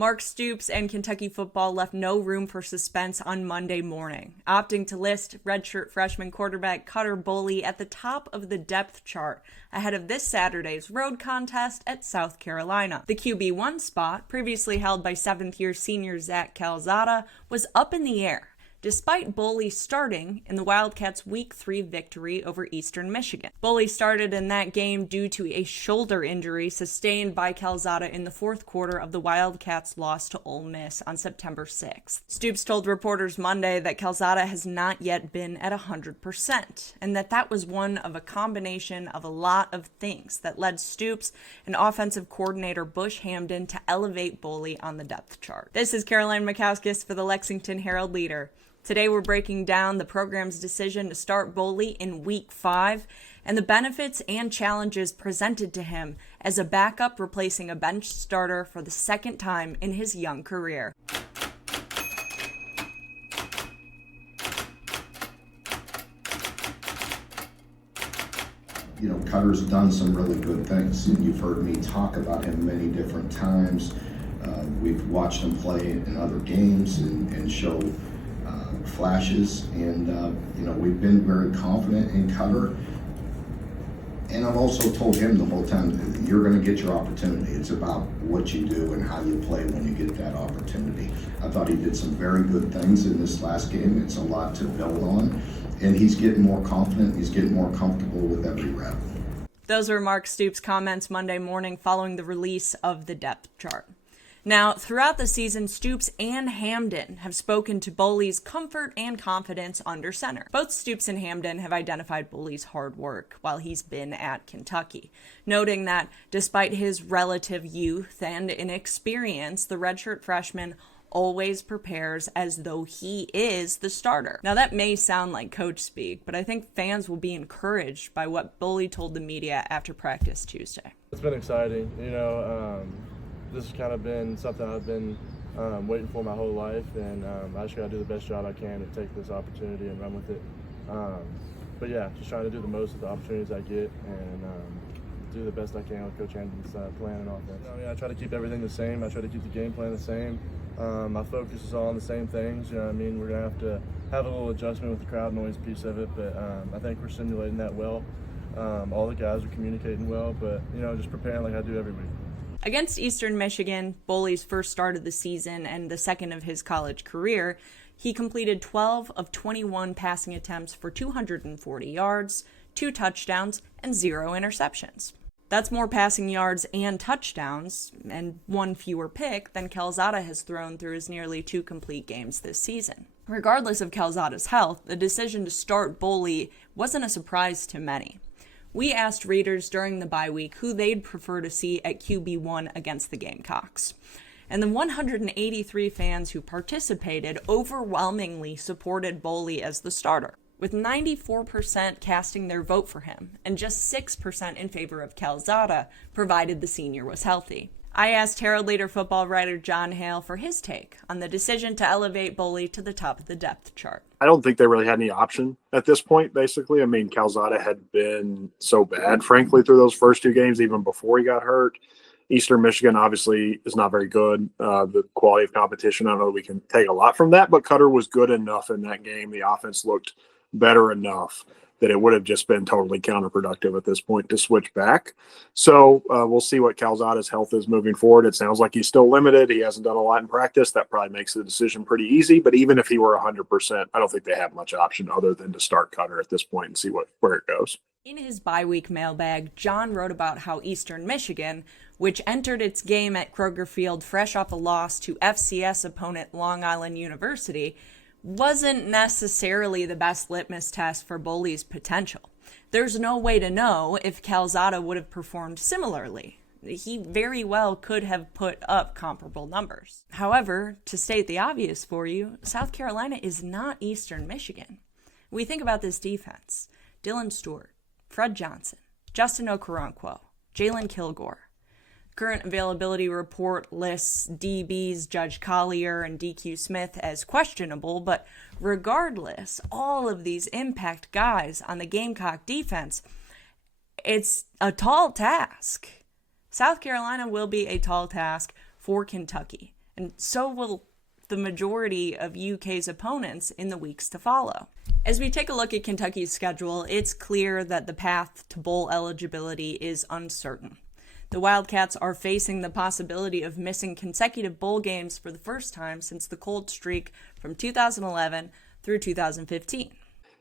Mark Stoops and Kentucky football left no room for suspense on Monday morning, opting to list redshirt freshman quarterback Cutter Boley at the top of the depth chart ahead of this Saturday's road contest at South Carolina. The QB1 spot, previously held by 7th-year senior Zach Calzada, was up in the air, despite Boley starting in the Wildcats' Week 3 victory over Eastern Michigan. Boley started in that game due to a shoulder injury sustained by Calzada in the fourth quarter of the Wildcats' loss to Ole Miss on September 6th. Stoops told reporters Monday that Calzada has not yet been at 100%, and that was one of a combination of a lot of things that led Stoops and offensive coordinator Bush Hamdan to elevate Boley on the depth chart. This is Caroline Makowskis for the Lexington Herald-Leader. Today we're breaking down the program's decision to start Boley in Week 5 and the benefits and challenges presented to him as a backup replacing a bench starter for the second time in his young career. Cutter's done some really good things, and you've heard me talk about him many different times. We've watched him play in other games and show flashes, and we've been very confident in Cutter. And I've also told him the whole time that you're going to get your opportunity. It's about what you do and how you play when you get that opportunity. I thought he did some very good things in this last game. It's a lot to build on, and he's getting more confident. He's getting more comfortable with every rep. Those were Mark Stoops' comments Monday morning following the release of the depth chart. Now, throughout the season, Stoops and Hamdan have spoken to Boley's comfort and confidence under center. Both Stoops and Hamdan have identified Boley's hard work while he's been at Kentucky, noting that despite his relative youth and inexperience, the redshirt freshman always prepares as though he is the starter. Now, that may sound like coach speak, but I think fans will be encouraged by what Boley told the media after practice Tuesday. It's been exciting, This has kind of been something I've been waiting for my whole life, and I just got to do the best job I can to take this opportunity and run with it. But yeah, just trying to do the most of the opportunities I get and do the best I can with Coach Hamdan's plan and offense. I try to keep everything the same. I try to keep the game plan the same. My focus is all on the same things. We're going to have a little adjustment with the crowd noise piece of it, but I think we're simulating that well. All the guys are communicating well, but just preparing like I do every week. Against Eastern Michigan, Boley's first start of the season and the second of his college career, he completed 12 of 21 passing attempts for 240 yards, 2 touchdowns, and 0 interceptions. That's more passing yards and touchdowns, and 1 fewer pick than Calzada has thrown through his nearly 2 complete games this season. Regardless of Calzada's health, the decision to start Boley wasn't a surprise to many. We asked readers during the bye week who they'd prefer to see at QB1 against the Gamecocks. And the 183 fans who participated overwhelmingly supported Boley as the starter, with 94% casting their vote for him and just 6% in favor of Calzada, provided the senior was healthy. I asked Herald-Leader football writer John Hale for his take on the decision to elevate Boley to the top of the depth chart. I don't think they really had any option at this point, basically. Calzada had been so bad, frankly, through those first 2 games, even before he got hurt. Eastern Michigan obviously is not very good. The quality of competition, I don't know that we can take a lot from that, but Cutter was good enough in that game. The offense looked better enough that it would have just been totally counterproductive at this point to switch back. So we'll see what Calzada's health is moving forward. It sounds like he's still limited. He hasn't done a lot in practice. That probably makes the decision pretty easy. But even if he were 100%, I don't think they have much option other than to start Cutter at this point and see where it goes. In his bye-week mailbag, John wrote about how Eastern Michigan, which entered its game at Kroger Field fresh off a loss to FCS opponent Long Island University, wasn't necessarily the best litmus test for Boley's potential. There's no way to know if Calzada would have performed similarly. He very well could have put up comparable numbers. However, to state the obvious for you, South Carolina is not Eastern Michigan. We think about this defense: Dylan Stewart, Fred Johnson, Justin Okoronkwo, Jalen Kilgore. Current availability report lists DBs Judge Collier and DQ Smith as questionable, but regardless, all of these impact guys on the Gamecock defense, it's a tall task. South Carolina will be a tall task for Kentucky. and so will the majority of UK's opponents in the weeks to follow. As we take a look at Kentucky's schedule, it's clear that the path to bowl eligibility is uncertain. The Wildcats are facing the possibility of missing consecutive bowl games for the first time since the cold streak from 2011 through 2015.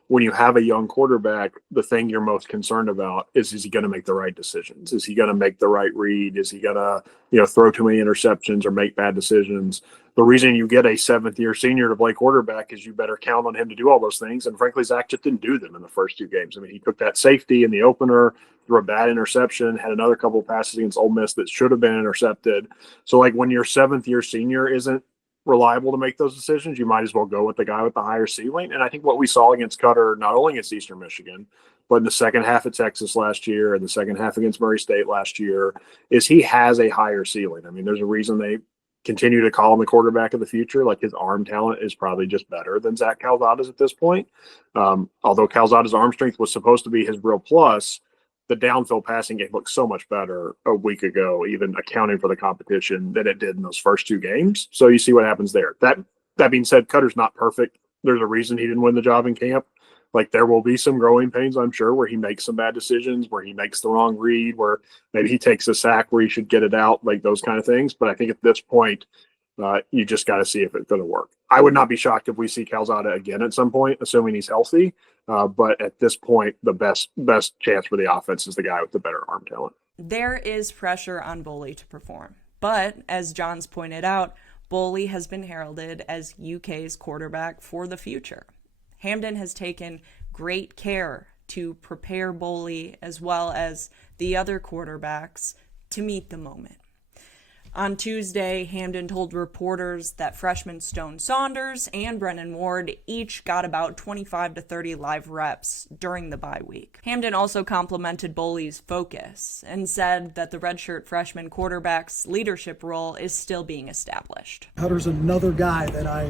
When you have a young quarterback, the thing you're most concerned about is he going to make the right decisions? Is he going to make the right read? Is he going to, throw too many interceptions or make bad decisions? The reason you get a seventh-year senior to play quarterback is you better count on him to do all those things. And frankly, Zach just didn't do them in the first two games. I mean, he took that safety in the opener, threw a bad interception, had another couple of passes against Ole Miss that should have been intercepted. So, when your seventh-year senior isn't reliable to make those decisions, you might as well go with the guy with the higher ceiling. And I think what we saw against Cutter, not only against Eastern Michigan, but in the second half at Texas last year and the second half against Murray State last year, is he has a higher ceiling. I mean, there's a reason they continue to call him the quarterback of the future. Like, his arm talent is probably just better than Zach Calzada's at this point. Although Calzada's arm strength was supposed to be his real plus, the downfield passing game looked so much better a week ago, even accounting for the competition, than it did in those first two games. So you see what happens there. That being said, Cutter's not perfect. There's a reason he didn't win the job in camp. Like, there will be some growing pains, I'm sure, where he makes some bad decisions, where he makes the wrong read, where maybe he takes a sack where he should get it out, like those kind of things. But I think at this point, you just got to see if it's going to work. I would not be shocked if we see Calzada again at some point, assuming he's healthy. But at this point, the best chance for the offense is the guy with the better arm talent. There is pressure on Boley to perform. But, as John's pointed out, Boley has been heralded as UK's quarterback for the future. Hamdan has taken great care to prepare Boley as well as the other quarterbacks to meet the moment. On Tuesday, Hamdan told reporters that freshmen Stone Saunders and Brennan Ward each got about 25 to 30 live reps during the bye week. Hamdan also complimented Boley's focus and said that the redshirt freshman quarterback's leadership role is still being established. Cutter's another guy that I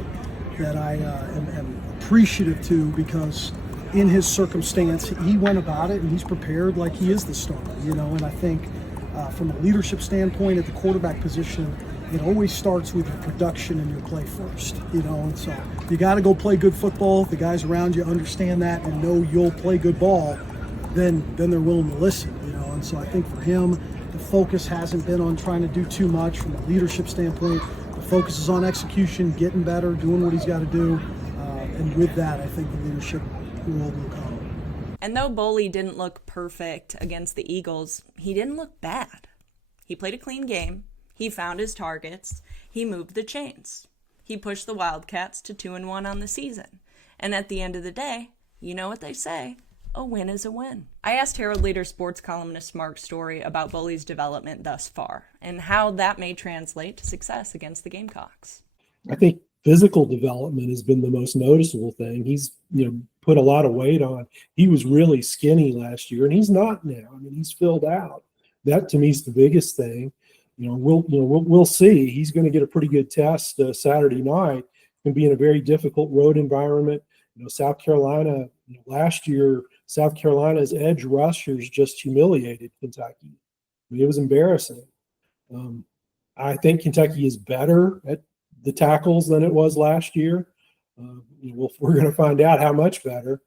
am appreciative to, because in his circumstance, he went about it and he's prepared like he is the starter, and I think from a leadership standpoint at the quarterback position, it always starts with your production and your play first, and so you got to go play good football. If the guys around you understand that and know you'll play good ball, then they're willing to listen, and so I think for him, the focus hasn't been on trying to do too much from a leadership standpoint. The focus is on execution, getting better, doing what he's got to do, and with that, I think the leadership will come. And though Boley didn't look perfect against the Eagles, he didn't look bad. He played a clean game. He found his targets. He moved the chains. He pushed the Wildcats to 2-1 on the season. And at the end of the day, you know what they say, a win is a win. I asked Herald Leader sports columnist Mark Story about Boley's development thus far and how that may translate to success against the Gamecocks. I think physical development has been the most noticeable thing. He's, put a lot of weight on. He was really skinny last year, and he's not now. I mean, he's filled out. That to me is the biggest thing. We'll see. He's going to get a pretty good test Saturday night. Going to be in a very difficult road environment. South Carolina last year, South Carolina's edge rushers just humiliated Kentucky. I mean, it was embarrassing. I think Kentucky is better at the tackles than it was last year. We're going to find out how much better.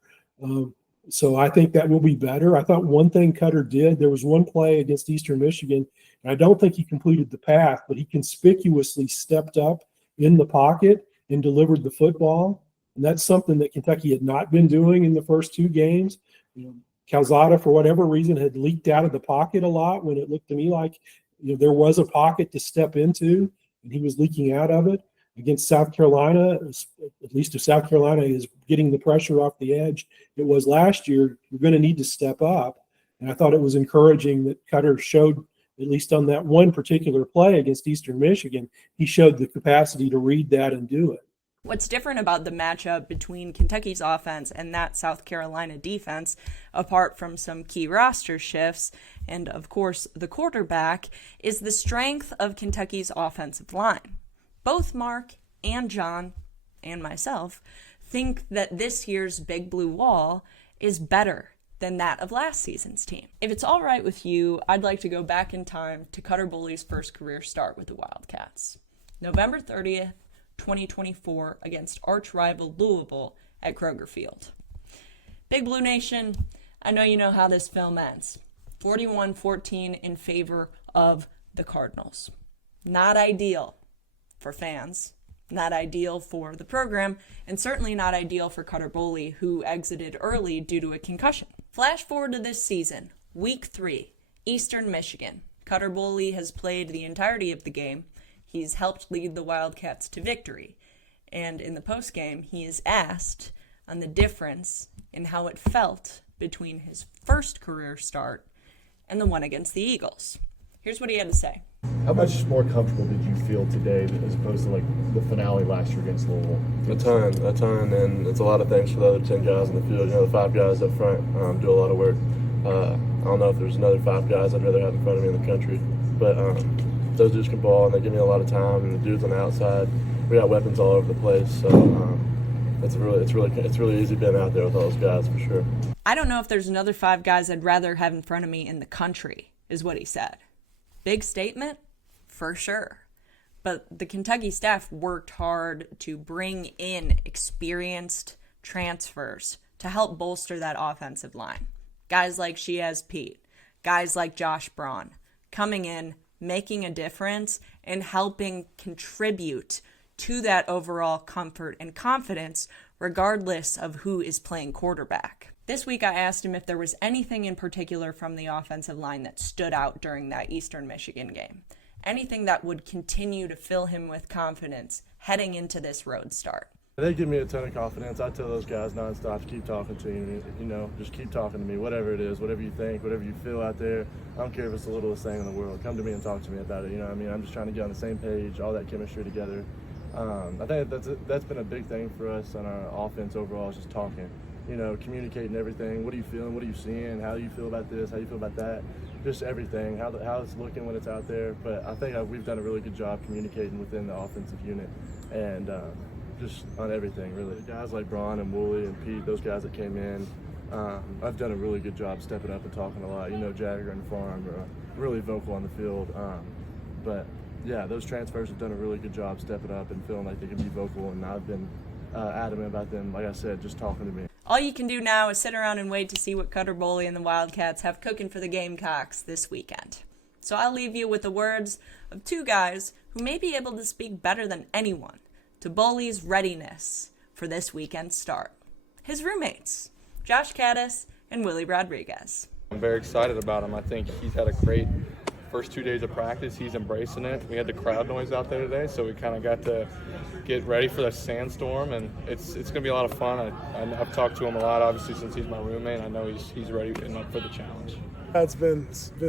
So I think that will be better. I thought one thing Cutter did, there was one play against Eastern Michigan, and I don't think he completed the path, but he conspicuously stepped up in the pocket and delivered the football. And that's something that Kentucky had not been doing in the first two games. Calzada, for whatever reason, had leaked out of the pocket a lot when it looked to me like there was a pocket to step into, and he was leaking out of it. Against South Carolina, at least if South Carolina is getting the pressure off the edge it was last year, you're going to need to step up. And I thought it was encouraging that Cutter showed, at least on that one particular play against Eastern Michigan, he showed the capacity to read that and do it. What's different about the matchup between Kentucky's offense and that South Carolina defense, apart from some key roster shifts and, of course, the quarterback, is the strength of Kentucky's offensive line. Both Mark and John and myself think that this year's Big Blue Wall is better than that of last season's team. If it's all right with you, I'd like to go back in time to Cutter Boley's first career start with the Wildcats. November 30th, 2024, against arch rival Louisville at Kroger Field. Big Blue Nation, I know you know how this film ends. 41-14 in favor of the Cardinals. Not ideal for fans, not ideal for the program, and certainly not ideal for Cutter Boley, who exited early due to a concussion. Flash forward to this season, Week 3, Eastern Michigan. Cutter Boley has played the entirety of the game. He's helped lead the Wildcats to victory. And in the postgame, he is asked on the difference in how it felt between his first career start and the one against the Eagles. Here's what he had to say. How much more comfortable did you feel today as opposed to like the finale last year against Louisville? A ton, and it's a lot of thanks for the other 10 guys in the field. You know, the 5 guys up front do a lot of work. I don't know if there's another 5 guys I'd rather have in front of me in the country, but those dudes can ball and they give me a lot of time. And the dudes on the outside, we got weapons all over the place. So it's really easy being out there with all those guys for sure. I don't know if there's another 5 guys I'd rather have in front of me in the country, is what he said. Big statement? For sure. But the Kentucky staff worked hard to bring in experienced transfers to help bolster that offensive line. Guys like Shiaz Pete, guys like Josh Braun, coming in, making a difference, and helping contribute to that overall comfort and confidence, regardless of who is playing quarterback. This week I asked him if there was anything in particular from the offensive line that stood out during that Eastern Michigan game. Anything that would continue to fill him with confidence heading into this road start. They give me a ton of confidence. I tell those guys nonstop to keep talking to you. You know, just keep talking to me, whatever it is, whatever you think, whatever you feel out there. I don't care if it's the littlest thing in the world. Come to me and talk to me about it. You know what I mean? I'm just trying to get on the same page, all that chemistry together. I think that's been a big thing for us on our offense overall, is just talking. You know, communicating everything. What are you feeling? What are you seeing? How do you feel about this? How do you feel about that? Just everything. How it's looking when it's out there. But I think we've done a really good job communicating within the offensive unit, and just on everything, really. Guys like Braun and Woolley and Pete, those guys that came in, I've done a really good job stepping up and talking a lot. You know, Jagger and Farm are really vocal on the field. But yeah, those transfers have done a really good job stepping up and feeling like they can be vocal, and I've been adamant about them, like I said, just talking to me. All you can do now is sit around and wait to see what Cutter Boley and the Wildcats have cooking for the Gamecocks this weekend. So I'll leave you with the words of 2 guys who may be able to speak better than anyone to Boley's readiness for this weekend's start. His roommates, Josh Caddis and Willie Rodriguez. I'm very excited about him. I think he's had a great first 2 days of practice. He's embracing it. We had the crowd noise out there today, so we kind of got to get ready for the sandstorm, and it's going to be a lot of fun. I've talked to him a lot, obviously, since he's my roommate. I know he's ready and up for the challenge. It's been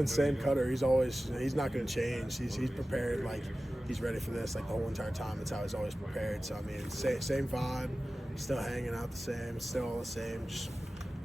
same Cutter. He's not going to change. He's prepared, like he's ready for this like the whole entire time. That's how he's always prepared. So I mean, same vibe, still hanging out the same, still all the same. Just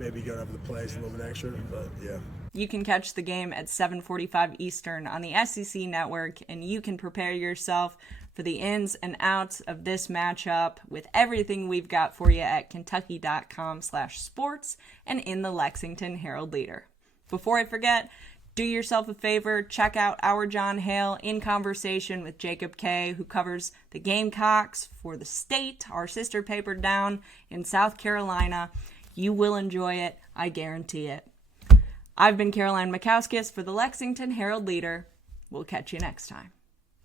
maybe going over the plays a little bit extra, but yeah. You can catch the game at 7:45 Eastern on the SEC Network, and you can prepare yourself for the ins and outs of this matchup with everything we've got for you at kentucky.com/sports and in the Lexington Herald-Leader. Before I forget, do yourself a favor, check out our John Hale in conversation with Jacob Kay, who covers the Gamecocks for The State, our sister paper down in South Carolina. You will enjoy it, I guarantee it. I've been Caroline Makowskis for the Lexington Herald-Leader. We'll catch you next time.